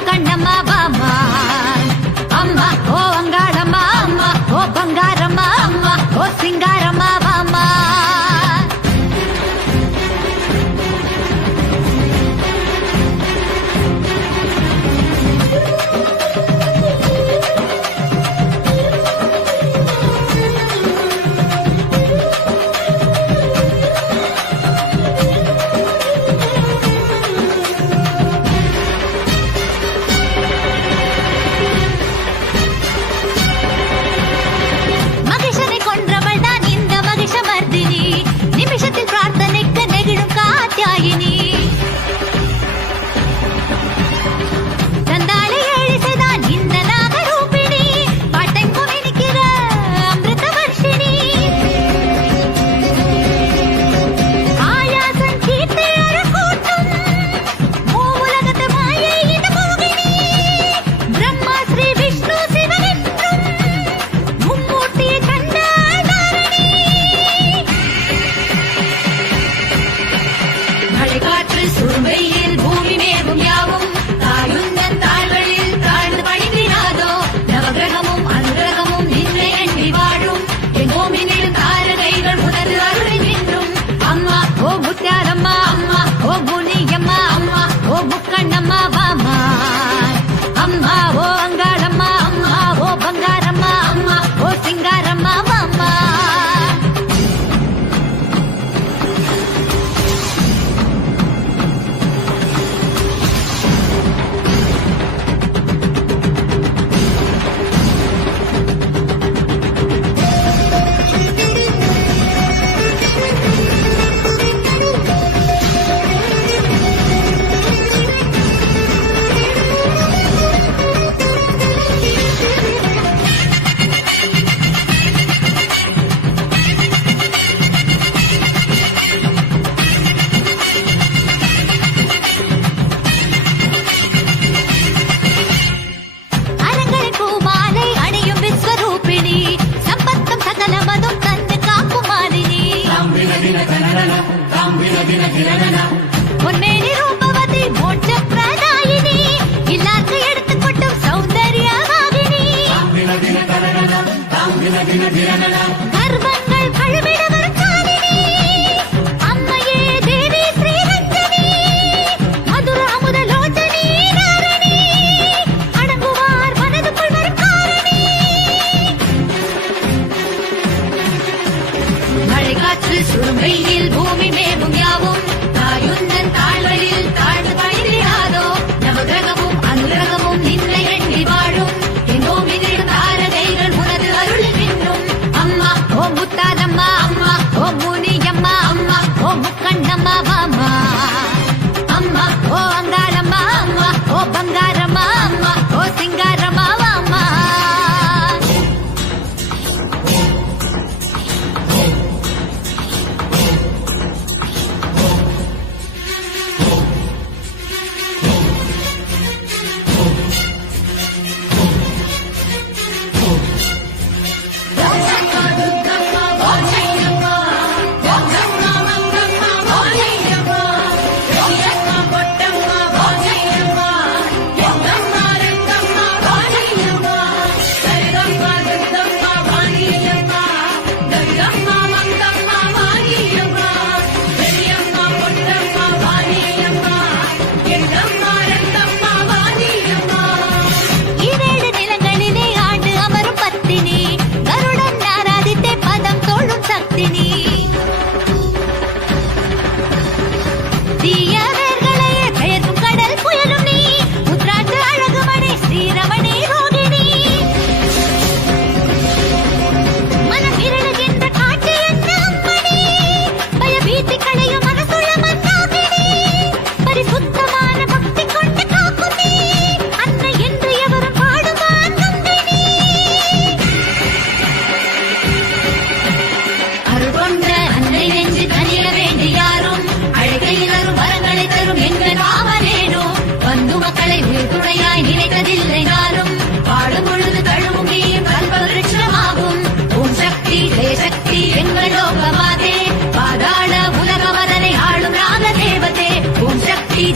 முக்கண்ணம்மா வாமா அம்மா ஓ அங்காளம்மா அம்மா ஓ பங்காரம்மா அம்மா ஓ சிங்காரம்மா வாமா பொன்னேனி ரூபவதி மோட்ச பிரதாயினி எல்லாருக்கும் எடுத்துக்கொட்டும் சௌந்தர்யவாகினி கர்வங்கள் கழுவிடவர் காலினி அம்மையே தேவி ஸ்ரீரஞ்சனி மதுர அமுத லோச்சனி நாரணி அடங்குவார் மனதுக்குள் வரும் காரணி மழை காற்று சுருங்கையில் பூமி மேவும் யாவும் தாயுந்தன் தாழ்வழில் தாழ்ந்து பணியாதோ நவகிரகமும் அனுகிரகமும் நின்னை எண்ணி வாழும் எங்கோமினிடும் தாரகைகள் உனது அருளில் நின்றும் அம்மா ஓ முத்தாலம்மா அம்மா ஓ முனியம்மா அம்மா ஓ முக்கண்ணம்மா வாமா அம்மா ஓ அங்காளம்மா அம்மா ஓ பங்காரம்மா அம்மா ஓ சிங்காரம்மா வாமா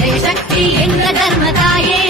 ஜெய சக்தி எங்க தர்மதாயே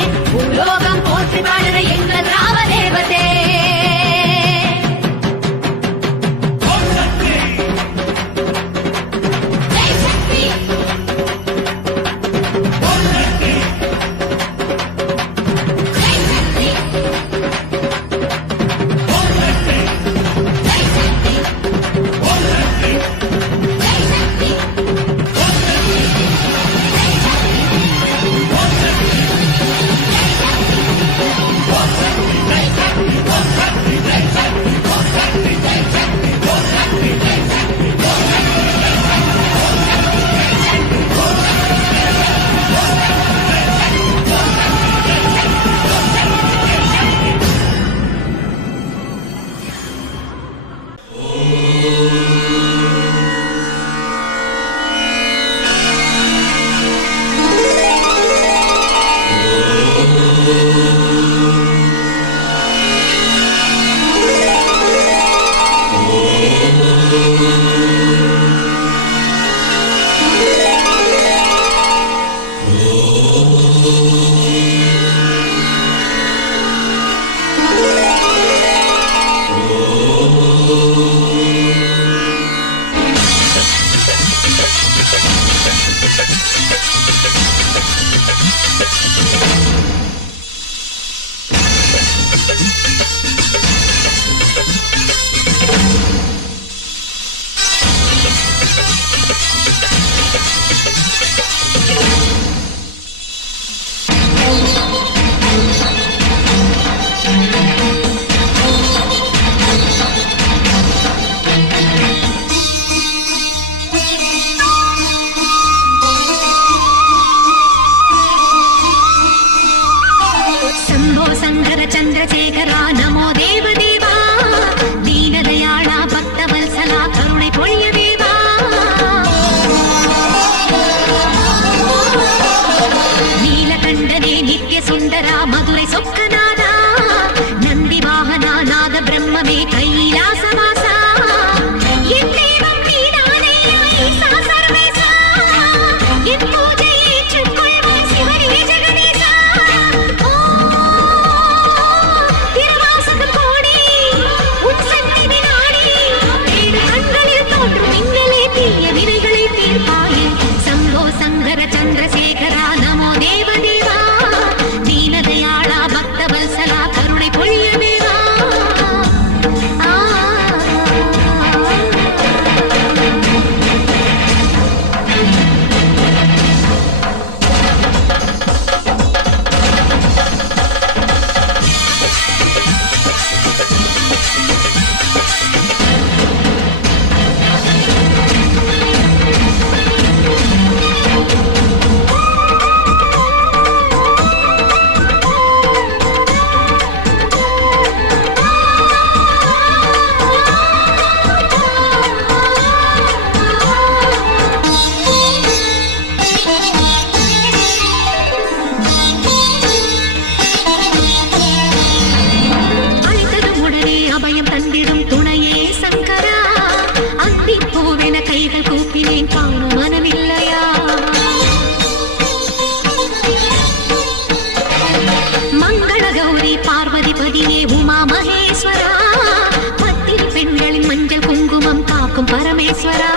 சர்வேஸ்வரா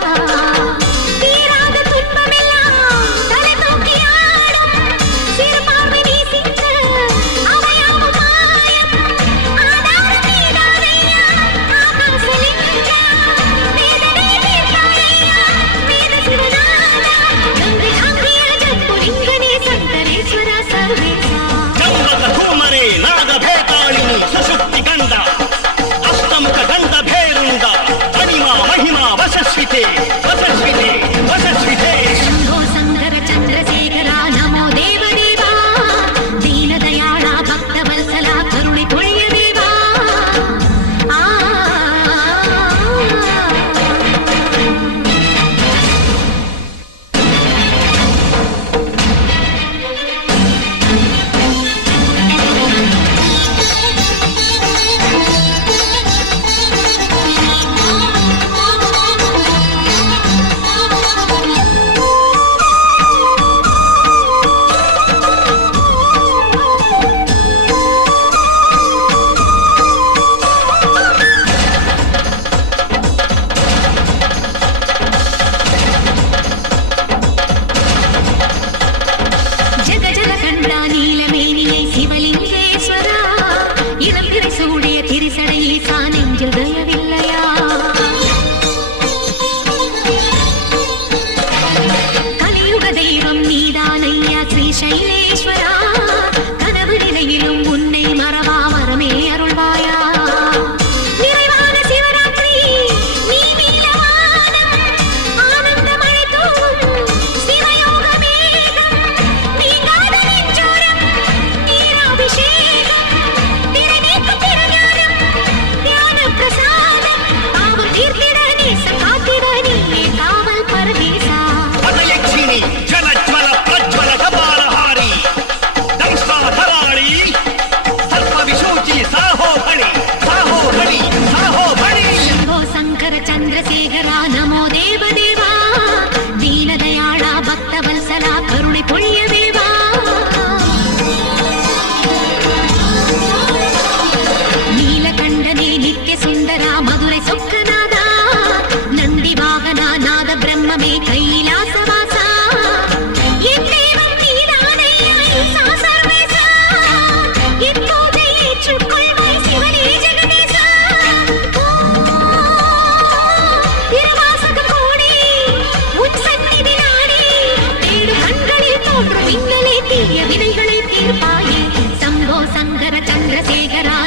தீராத துன்பமெல்லாம் தலை தூக்கி ஆடும் சிறு பார்வை வீசிக்க அவையாவும் மாயம் ஆதாரம் நீதானையா ஆகாசலிங்கா வேதனை தீர்த்தாரையா வேத சிவநாதா கங்கை காங்கிய ஜம்புலிங்கனே சங்கரேஸ்வரா சர்வேசா ಜಂಬದ ಧೂಮರೆ ನಾದ ಭೇತಾಳಿನಿ ಸುಶುಕ್ತಿ ಗಂಡ ಅಷ್ಟಮುಖ ಗಂಧ ಭೇರುಂಡ ಮಣಿಮಾ ಮಹಿಮಾ ವಶಸ್ವಿತೆ ವಶಸ್ವಿತೆ ವಶಸ್ವಿತೆ ಶಂಭೋ ಶಂಕರ ಚಂದ್ರಶೇಖರ ನಮೋ ದೇವದೇವಾ ದೀನದಯಾಳ ಭಕ್ತವತ್ಸಲ ಕರುಣೆ ಪೊಳೆಯ ದೇವಾ ஜக ஜக கண்டா நீலமேனியை சிவலிங்கேஸ்வரா இளம் திரைசூடிய திரிசடையை சானெஞ்சில் தயவில்லையா கலியுக தெய்வம் நீதானையா ஸ்ரீசைலேஸ்வரா கனவு நிலையிலும் உன்னை மறவா வரமே அருள்வாயா நிறைவான சிவராத்திரி நீ மீளவானம் ஆனந்த மழை தூவும் சிவயோக மேகம் நீங்காத நெஞ்சோரம் நீராபிஷேகம் திரைநீக்கும் திருஞானம் ஞான பிரசாதம் பாவம் தீர்த்திட நேசம் காத்திட நீயே காவல் பரதேசா ಪದಯಕ್ಷಿಣಿ ಜಲಜ್ವಲ ಪ್ರಜ್ವಲ ಕಪಾಲಹಾರಿ ದಂಸಾಧರಾಳಿ ಸರ್ಪ ವಿಶೋಚಿ ಸಾಹೋ ಬಳಿ ಸಾಹೋ ಬಳಿ ಸಾಹೋ ಬಳಿ ಶಂಭೋ ಶಂಕರ ಚಂದ್ರಶೇಖರ ನಮೋ ದೇವದೇವಾ ದೀನದಯಾಳ ಭಕ್ತವತ್ಸಲ ಕರುಣೆ ಪೊಳೆಯ ದೇವಾ ನೀಲಕಂಠನೇ ನಿತ್ಯ ಸುಂದರ ಮಧುರೈ ಸೊಕ್ಕನಾದ ನಂದಿ ವಾಹನ ನಾದ ಬ್ರಹ್ಮಮೇ ಕೈಲಾಸವಾಸ என் தெய்வம் நீதானையா ஈசா சர்வேசா இப்போதை ஏற்றுக்கொள்வாய் சிவனே ஜெகதீசா திருவாசகம் கோடி உன் சந்நிதி நாடி தேடும் கண்களில் தோன்றும் மின்னலே தீய வினைகளை தீர்ப்பாயே சம்போ சங்கர சந்திரசேகரா